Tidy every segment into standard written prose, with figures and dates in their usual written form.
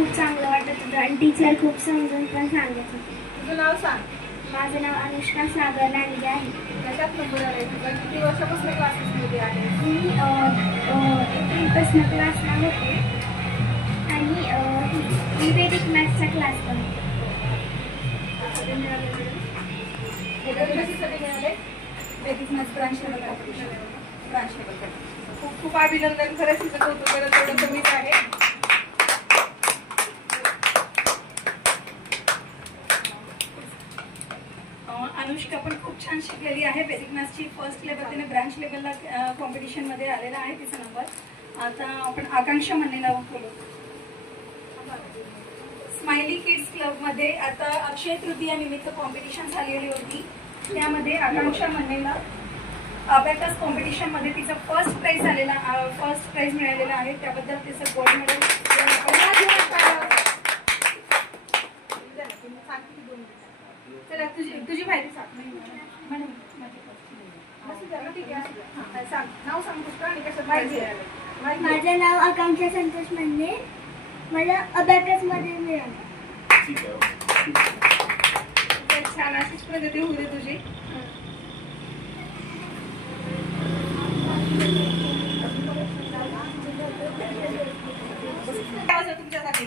खूप चांगलं वाटत होतं आणि टीचर खूप समजून पण सांगत होते. तुझं नाव सांग. माझं नाव अनुष्का सागर लांडगे आहे. कशात नंबर आलाय तुझा? किती वर्षापासून क्लासेसमध्ये आहे? मी एप्रिलपासून क्लासला होते आणि मी वैदिक मॅथ्सचा क्लास पण होते. कधी मिळाले? कशासाठी मिळाले? वैदिक maths branch level competition. Branch level. खूप खूप अभिनंदन. खरंच तिचं कौतुक करत तेवढं कमीच आहे. अनुष्का पण खूप छान शिकलेली आहे. बेसिक मॅथ्सची फर्स्ट लेवल तिने ब्रांच लेवलला कॉम्पिटिशनमध्ये आलेला आहे तिचा नंबर. आता आपण आकांक्षा म्हणलेला बोलू. स्माइली किड्स क्लबमध्ये आता अक्षय तृतीया निमित्त कॉम्पिटिशन झालेली होती. त्यामध्ये आकांक्षा म्हणलेला अबॅकस कॉम्पिटिशनमध्ये तिचा फर्स्ट प्राइज मिळालेला आहे. त्याबद्दल तिचं गोल्ड मेडल. चला तुझी माहिती सांग. नाव सांग तुझं आणि कसं माहिती. माझं नाव आकांक्षा संतोष म्हणणे. मला अबॅकस मध्ये मिळालं. छान अशीच प्रगती होऊ दे तुझी. तुमच्यासाठी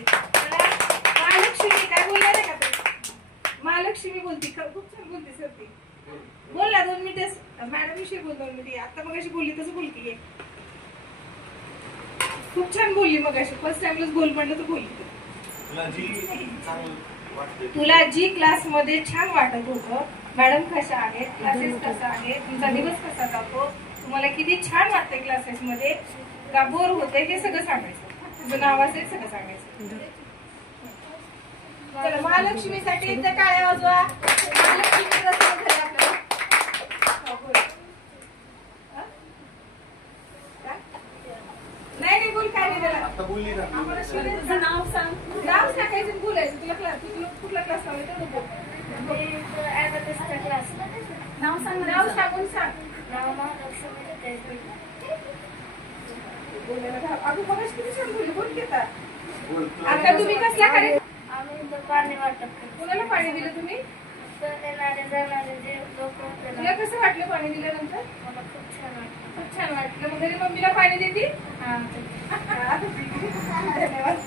महालक्ष्मी काय बोलणार आहे का? महालक्ष्मी बोलती. खूप छान बोलते सर ती. बोल ना 2 मिनिटं. मॅडम विषयी बोल 2 मिनिटं. आता मग अशी बोलली तसं बोलती. खूप छान बोलली मग अशी. फर्स्ट टाइमलाच बोल म्हणलं तर बोलली. तुला जी क्लासमध्ये छान वाटत होतं, मॅडम कशा आहेत, क्लासेस कसा आहे, तुमचा दिवस कसा जातो, तुम्हाला किती छान वाटतंय क्लासेसमध्ये, का बोर होतंय, हे सगळं सांगायचं. तुझं नाव असेल सगळं सांगायचं. चला महालक्ष्मीसाठी एकदा टाळ्या वाजवा. महालक्ष्मी नाही बोल. काय नाही त्याला. तुझं नाव सांग. नाव सांगायचं बोलायचं. तुला कुठला क्लास लावायचा? नाव सांग. नाव सांगून सांग. अगं बघा किती छान बोलली. बोल घेता. आता तुम्ही कसला कार्य? पाणी वाटप. कुणाला पाणी दिलं तुम्ही? तुला कसं वाटलं पाणी दिल्यानंतर? मला खूप छान वाटलं. खूप छान वाटलं. मग घरी मम्मीला पाणी देते? धन्यवाद.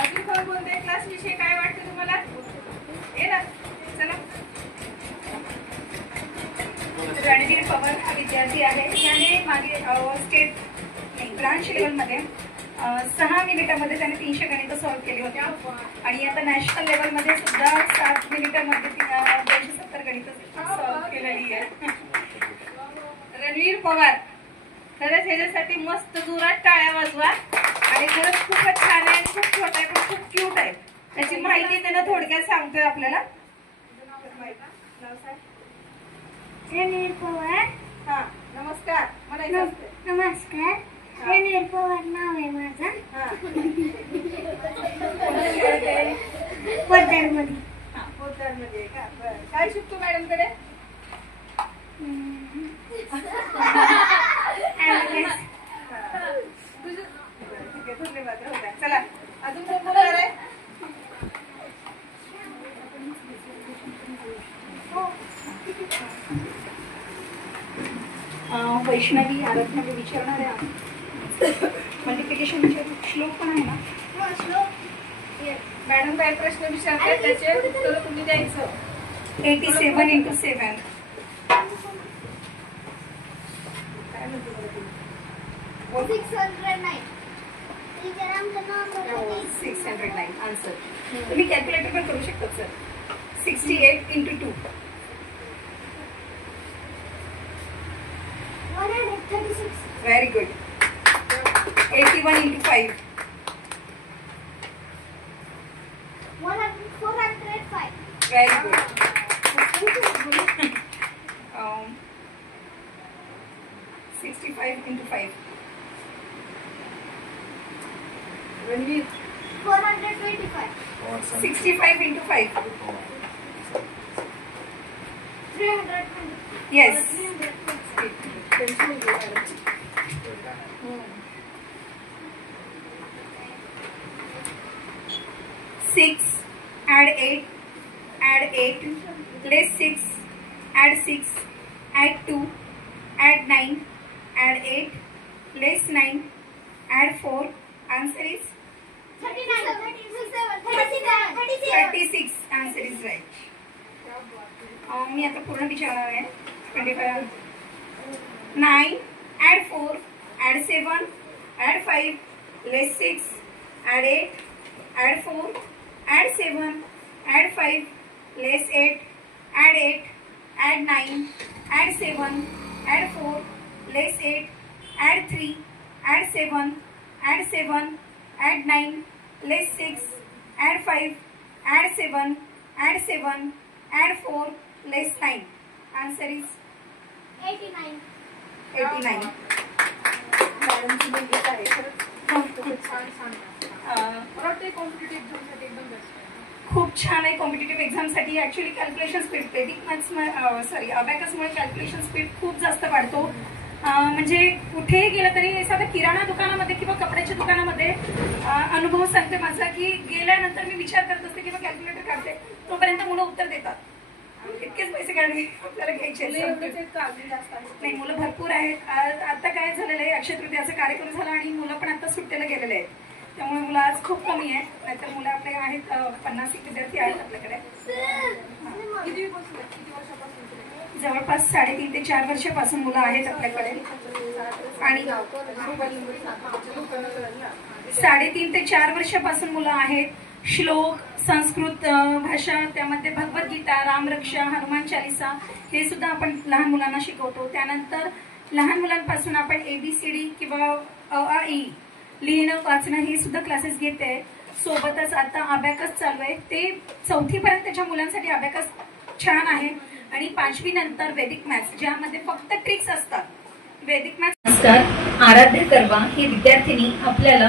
अजून कोणत्या क्लास विषयी काय वाटतं तुम्हाला? ये ना. चला. रणवीर पवार हा विद्यार्थी आहे. त्याने मागे स्टेट ब्रांच लेवलमध्ये 6 मिनिटांमध्ये त्याने 300 गणितं सॉल्व्ह केली होती आणि आता नॅशनल लेवलमध्ये सुद्धा 7 मिनिटांमध्ये 270 गणितं सॉल्व्ह केलेली आहे. रणवीर पवार, खरंच ह्याच्यासाठी मस्त जोरात टाळ्या वाजवा. आणि खरंच खूपच छान आहे. खूप छोटा आहे पण खूप क्यूट आहे. त्याची माहिती त्यानं थोडक्यात सांगतोय आपल्याला. रणवीर पवार. हा नमस्कार म्हणायचं. नमस्कार. रणवीर पवार नाव आहे माझं. पोद्दारमध्ये. पोद्दारमध्ये का? बरं. काय शिकतो मॅडमकडे? धन्यवाद. चला अजून कोण बोलणार आहे? वैष्णवी आराधना विचारणार आहे. मल्टिप्लिकेशनचे श्लोक पण आहे ना? मॅडम काय प्रश्न विचारतात त्याचे उत्तर तुम्ही द्यायचं. 87 into 7. काय म्हणतो बरं तुम्ही? 609. 609 आन्सर. तुम्ही कॅल्क्युलेटर पण करू शकता sir. 68 into 2. 136. Very good. 81 into 5. 405. Very good. 65 into 5. Ranveer. 425. 65 into 5. 320. Yes. 320. 6 add 8 add 8 less 6 add 6 add 2 add 9 add 8 less 9 add 4. Answer is 36. Answer is right. मी आता पूर्ण विचारणार आहे. 25 9 add 4 add 7 add 5 less 6 add 8 add 4 add 7 add 5 less 8 add 8 add 9 add 7 add 4 less 8 add 3 add 7 add 7 add 9 less 6 add 5 add 7 add 7 add 4 less 9. Answer is 89. 89. खूप छान आहे competitive एक्झामसाठी. Actually calculation speed वेदिक maths अबॅकसमुळे calculation speed खूप जास्त वाढतो. म्हणजे कुठेही गेलं तरी साधा किराणा दुकानामध्ये किंवा कपड्याच्या दुकानामध्ये अनुभव सांगते माझा की गेल्यानंतर मी विचार करत असते किंवा कॅल्क्युलेटर काढते तोपर्यंत मुलं उत्तर देतात. इतकेच पैसे काढले आपल्याला घ्यायचे नाही. मुलं भरपूर आहेत. आता काय झालेलं आहे अक्षय तृतीयाचा कार्यक्रम झाला आणि मुलं पण आता सुट्टीला गेलेले आहेत. त्यामुळे मुलं आज खूप कमी आहे. नाहीतर मुलं आपले आहेत 50 विद्यार्थी आहेत आपल्याकडे. जवळपास 3.5 ते 4 वर्षापासून मुलं आहेत आपल्याकडे. आणि 3.5 ते 4 वर्षापासून मुलं आहेत. श्लोक, संस्कृत भाषा, त्यामध्ये भगवद्गीता, रामरक्षा, हनुमान चालिसा हे सुद्धा आपण लहान मुलांना शिकवतो. त्यानंतर लहान मुलांपासून आपण ABCD किंवा अ ई लिहिणं वाचणं हे सुद्धा क्लासेस घेते. सोबतच आता अबॅकस चालू आहे. ते 4थी पर्यंतच्या मुलांसाठी अबॅकस छान आहे. आणि 5वी नंतर वेदिक मॅथ्स ज्यामध्ये फक्त ट्रिक्स असतात. वेदिक मॅथ्स. नमस्कार, आराध्य करवा ही विद्यार्थिनी आपल्याला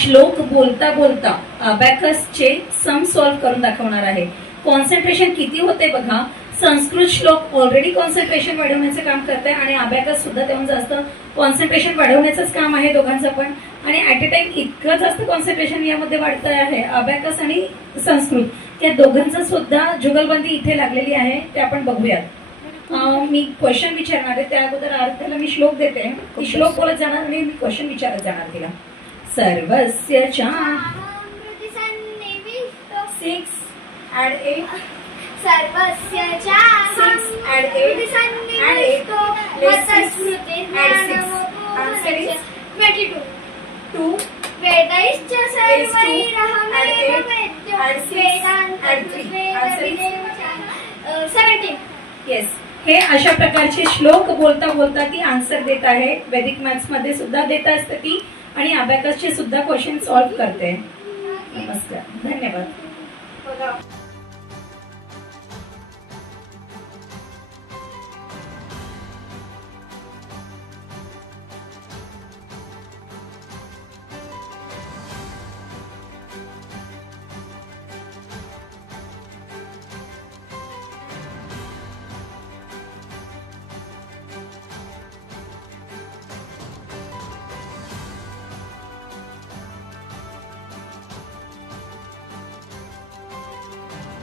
श्लोक बोलता बोलता अबॅकसचे सम सॉल्व्ह करून दाखवणार आहे. कॉन्सन्ट्रेशन किती होते बघा. संस्कृत श्लोक ऑलरेडी कॉन्सन्ट्रेशन वाढवण्याचं काम करते आणि अबॅकस सुद्धा तेव्हा जास्त कॉन्सन्ट्रेशन वाढवण्याचंच काम आहे दोघांचं पण. आणि ऍट अ टाइम इतकं जास्त कॉन्सन्ट्रेशन यामध्ये वाढत आहे. अबॅकस आणि संस्कृत या दोघांचं सुद्धा जुगलबंदी इथे लागलेली आहे. ते आपण बघूयात. मी क्वेश्चन विचारणार आहे. त्या अगोदर आराध्याला मी श्लोक देते. ती श्लोक बोलत जाणार आणि मी क्वेश्चन विचारत जाणार तिला. सर्वस्य च 6 add 8 सर्वस्य च 6 add 8 add 8 less 6 add 6. Answer is 22. 2 वेदैश्च सर्वैरहमेव वेद्यो add 6 add 3. Answer is 17. Yes. हे अशा प्रकारचे श्लोक बोलता बोलता ती आन्सर देत आहे. वैदिक मॅथ्स मध्ये सुद्धा देत असते ती आणि अबॅकसचे सुद्धा क्वेश्चन सॉल्व्ह करते. नमस्कार, धन्यवाद.